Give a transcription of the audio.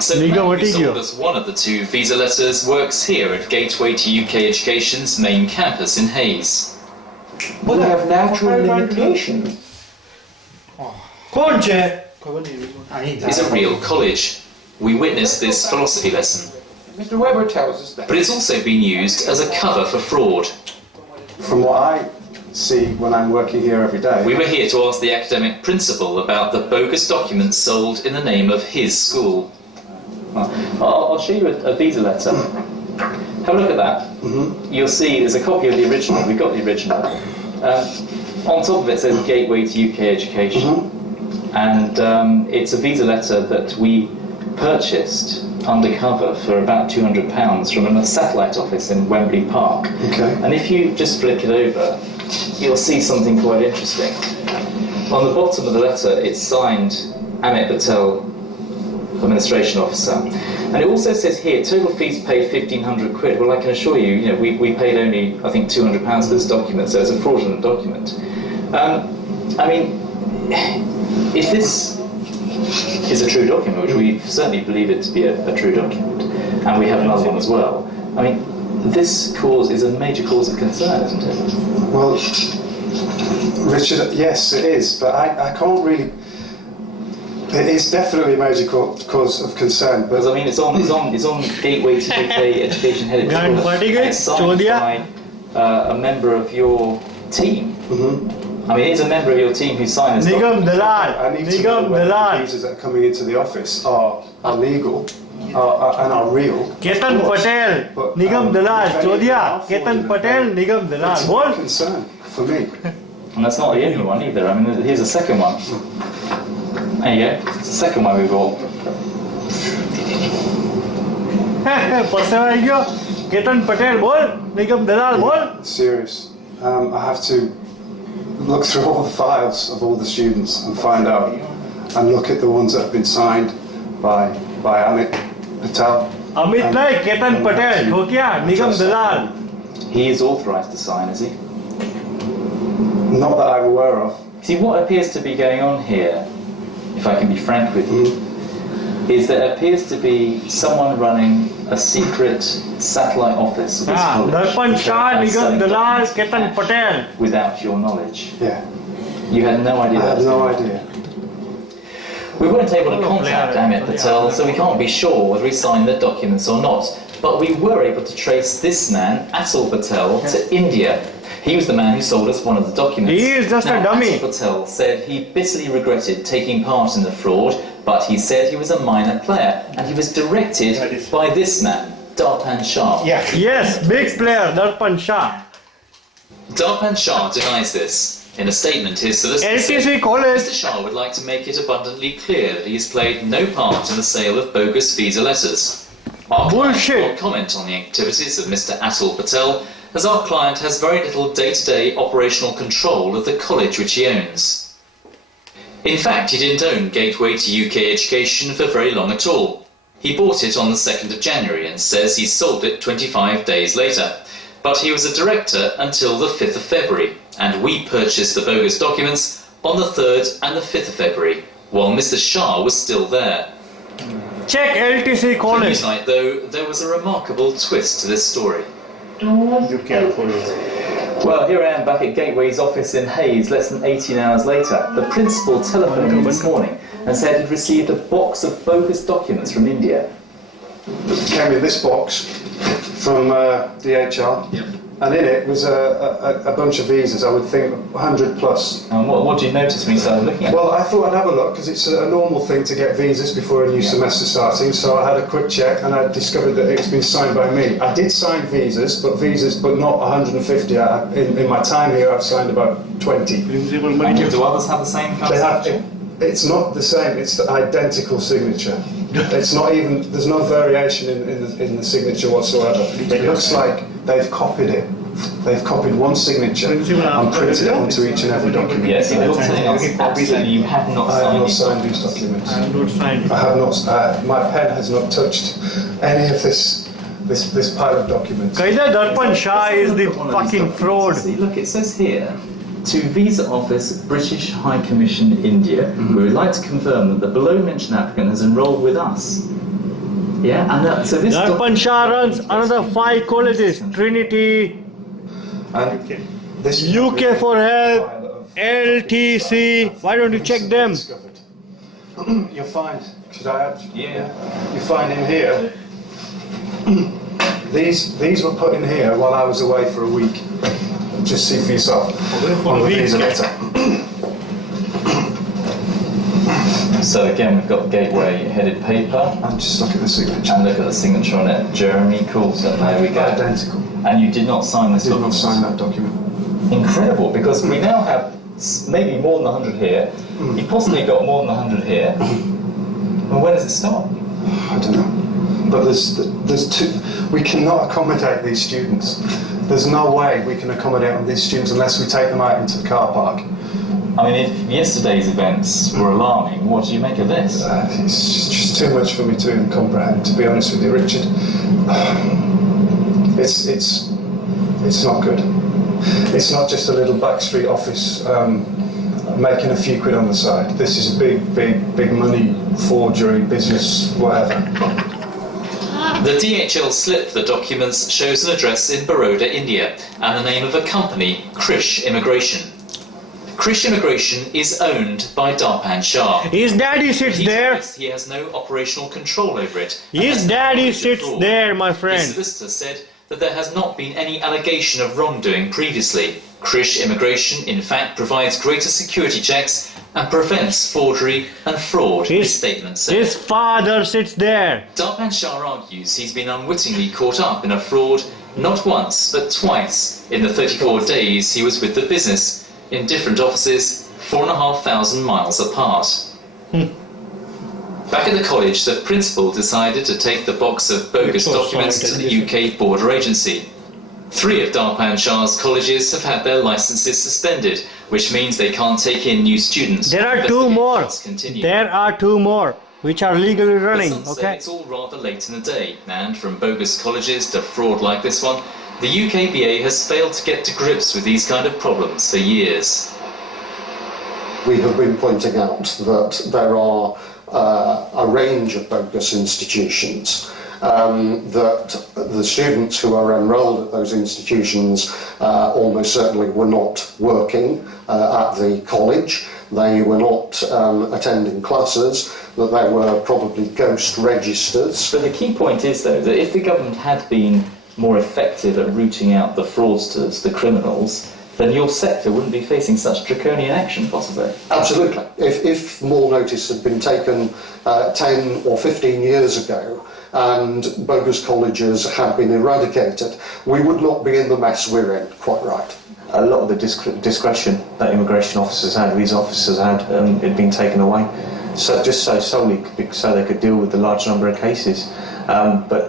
So the man who sold us one of the two visa letters works here at Gateway to UK Education's main campus in Hayes. We have natural limitations. It's a real college. We witnessed this philosophy lesson. Mr. Weber tells us that. But it's also been used as a cover for fraud. From what I see when I'm working here every day. We were here to ask the academic principal about the bogus documents sold in the name of his school. I'll show you a visa letter. Have a look at that. You'll see there's a copy of the original. We've got the original. On top of it says Gateway to UK Education. And it's a visa letter that we purchased undercover for about £200 from a satellite office in Wembley Park. Okay. And if you just flick it over, you'll see something quite interesting. On the bottom of the letter, it's signed Amit Patel, Administration Officer. And it also says here, total fees paid £1,500. Well, I can assure you, we paid only, I think, £200 for this document, so it's a fraudulent document. I mean, if this is a true document, which we certainly believe it to be a true document, and we have another one as well, I mean, this cause is a major cause of concern, isn't it? Well, Richard, yes, it is, but I can't really. It is definitely a major cause of concern. But I mean, it's on Gateway to UK Education headquarters. It's signed by a member of your team. I mean, it's a member of your team who signed this document. I need to know whether the visas that are coming into the office are legal and are real. Ketan Patel, Nigam Dalal, Chodia, Ketan Patel, Nigam Dalal. It's a concern for me. And that's not the only one either. I mean, here's a second one. There you go. It's the second one we bought. Ketan Patel, bol, Nigam Dalal, bol. Serious. I have to look through all the files of all the students and find out, and look at the ones that have been signed by Amit Patel. Amit Naik, Ketan Patel, ho kya? Nigam Dalal. He is authorised to sign, is he? Not that I'm aware of. See, what appears to be going on here, if I can be frank with you, is there appears to be someone running a secret satellite office of this college. Darpan Shah, Nigam Dalal, Ketan Patel. Without your knowledge. Yeah. You had no idea. I had no idea. We weren't able to contact Amit Patel, so we can't be sure whether he signed the documents or not. But we were able to trace this man, Atul Patel, to India. He was the man who sold us one of the documents. He is just a dummy. Atul Patel said he bitterly regretted taking part in the fraud, but he said he was a minor player, and he was directed by this man, Darpan Shah. Yes, big player, Darpan Shah. Darpan Shah denies this. In a statement, his solicitor said, Mr. Shah would like to make it abundantly clear that he has played no part in the sale of bogus visa letters. Our client will not comment on the activities of Mr. Atul Patel, as our client has very little day-to-day operational control of the college which he owns. In fact, he didn't own Gateway to UK Education for very long at all. He bought it on the 2nd of January and says he sold it 25 days later. But he was a director until the 5th of February, and we purchased the bogus documents on the 3rd and the 5th of February, while Mr. Shah was still there. Check LTC College. Tonight, though, there was a remarkable twist to this story. Well, here I am back at Gateway's office in Hayes, less than 18 hours later. The principal telephoned me this morning and said he'd received a box of bogus documents from India. It came in this box from DHL, and in it was a bunch of visas, I would think 100 plus. And what did you notice when you started looking at it? Well, I thought I'd have a look, because it's a normal thing to get visas before a new semester starting, so I had a quick check and I discovered that it's been signed by me. I did sign visas, but not 150. In my time here, I've signed about 20. And do others have the same kind of signature? It's not the same, it's the identical signature. It's not even, there's no variation in the signature whatsoever. It looks like they've copied it. They've copied one signature and printed it onto each and every document. Yes, you're telling us absolutely you have not signed. I have not signed these documents. I have not signed. I have not. My pen has not touched any of this pile of documents. Kaida Darpan Shah is the fucking fraud. See, look, it says here, to Visa Office, British High Commission, India, we would like to confirm that the below-mentioned applicant has enrolled with us. Yeah, and so this Darpan Shah runs another 5 colleges: Trinity, And this is UK for Health, LTC. Why don't you check them? discovered. You'll find, should I add? Yeah. You find in here, these were put in here while I was away for a week. Just see for yourself. On the visa letter. So again, we've got Gateway headed paper, And just look at the signature. and look at the signature on it. Jeremy Coulson, there we go. Identical. And you did not sign this Did document. not sign that document. Incredible, because we now have maybe more than 100 here. You possibly got more than 100 here. Well, where does it stop? I don't know. But there's two. We cannot accommodate these students. There's no way we can accommodate these students unless we take them out into the car park. I mean, if yesterday's events were alarming, what do you make of this? It's just too much for me to even comprehend, to be honest with you, Richard. It's not good. It's not just a little backstreet office making a few quid on the side. This is a big money forgery business, whatever. The DHL slip for the documents shows an address in Baroda, India, and the name of a company, Krish Immigration. Krish Immigration is owned by Darpan Shah. His daddy sits He there. says he has no operational control over it. and His has no daddy knowledge of sits fraud. there, my His friend. solicitor said that there has not been any allegation of wrongdoing previously. Krish Immigration, in fact, provides greater security checks and prevents forgery and fraud, his statement said. His father sits there. Darpan Shah argues he's been unwittingly caught up in a fraud not once but twice in the 34 days he was with the business, in different offices 4,500 miles apart. Back at the college, the principal decided to take the box of bogus So documents sorry, to the UK Border Agency. 3 of Darpan Shah's colleges have had their licenses suspended, which means they can't take in new students. There are 2 more. Investigations continue. There are 2 more which are legally running. But some say Okay. it's all rather late in the day, and from bogus colleges to fraud like this one, the UKBA has failed to get to grips with these kind of problems for years. We have been pointing out that there are a range of bogus institutions, that the students who are enrolled at those institutions almost certainly were not working at the college, they were not attending classes, that there were probably ghost registers. But the key point is, though, that if the government had been more effective at rooting out the fraudsters, the criminals, then your sector wouldn't be facing such draconian action, possibly. Absolutely. If more notice had been taken 10 or 15 years ago and bogus colleges had been eradicated, we would not be in the mess we're in, quite right. A lot of the discretion that immigration officers had, these officers had, had been taken away. So just solely so they could deal with the large number of cases. But